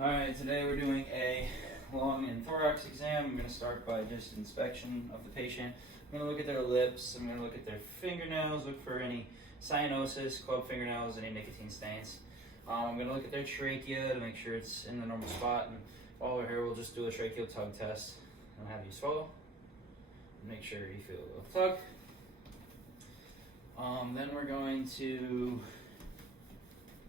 Alright, today we're doing a lung and thorax exam. I'm going to start by just inspection of the patient. I'm going to look at their lips, I'm going to look at their fingernails, look for any cyanosis, club fingernails, any nicotine stains. I'm going to look at their trachea to make sure it's in the normal spot, and while we're here we'll just do a tracheal tug test. I'll have you swallow, make sure you feel a little tug. Then we're going to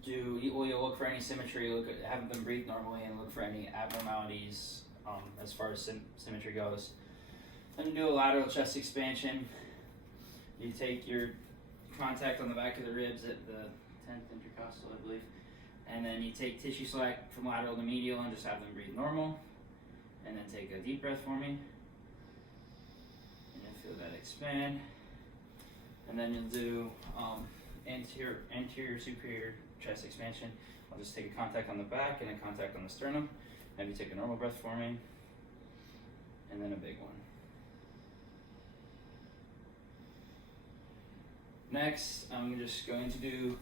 you'll look for any symmetry, have them breathe normally, and look for any abnormalities as far as symmetry goes. Then do a lateral chest expansion. You take your contact on the back of the ribs at the 10th intercostal, I believe, and then you take tissue slack from lateral to medial and just have them breathe normal. And then take a deep breath for me, and you'll feel that expand. And then you'll do anterior superior chest expansion. I'll just take a contact on the back and a contact on the sternum. Maybe take a normal breath for me, and then a big one. Next, I'm just going to do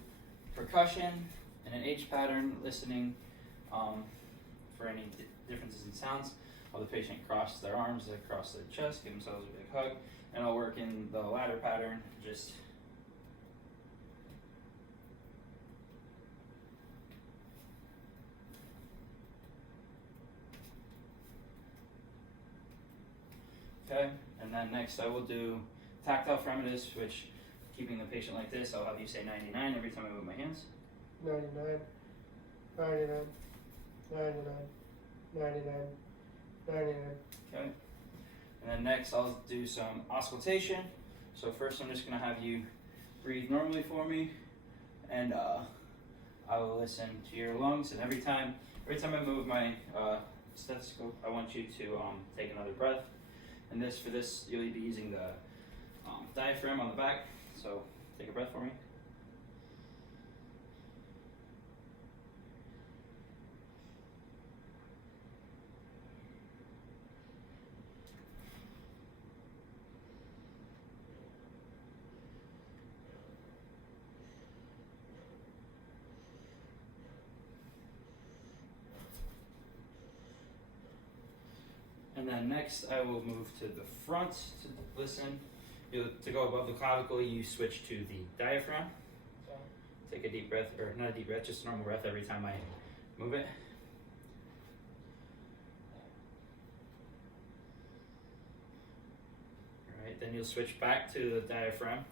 percussion and an H pattern, listening for any differences in sounds. While the patient cross their arms across their chest, give themselves a big hug, and I'll work in the ladder pattern, just okay. And then next I will do tactile fremitus, which, keeping the patient like this, I'll have you say 99 every time I move my hands. 99, 99, 99, 99, 99. Okay. And then next I'll do some auscultation. So first I'm just going to have you breathe normally for me, and I will listen to your lungs, and every time I move my stethoscope, I want you to take another breath. And for this you'll be using the diaphragm on the back, so take a breath for me. And then next I will move to the front to listen. To go above the clavicle, you switch to the diaphragm. Take a deep breath, or not a deep breath, just a normal breath every time I move it. Alright, then you'll switch back to the diaphragm.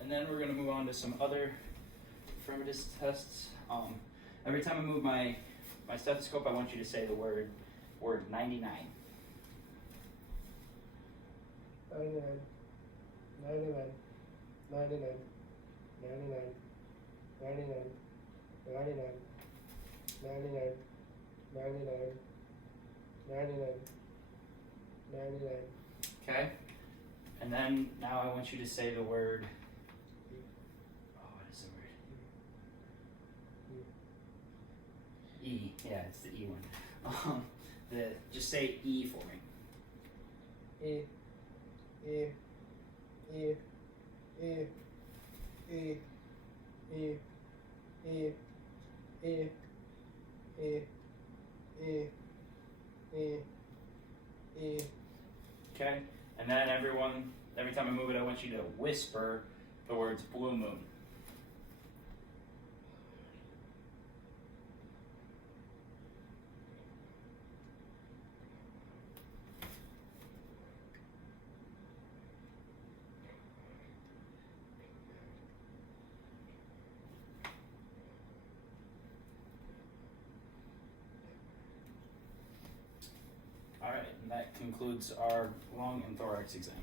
And then we're going to move on to some other fremitus tests. Every time I move my stethoscope, I want you to say the word 99. 99, 99, 99, 99, 99, 99, 99, 99, 99, 99. Okay? And then now I want you to say the word. What is the word? E. Yeah, it's the E one. Just say E for me. E, E, E, E, E, E, E, E, E, E, E, E. Okay? And then every time I move it, I want you to whisper the words blue moon. Alright, and that concludes our lung and thorax exam.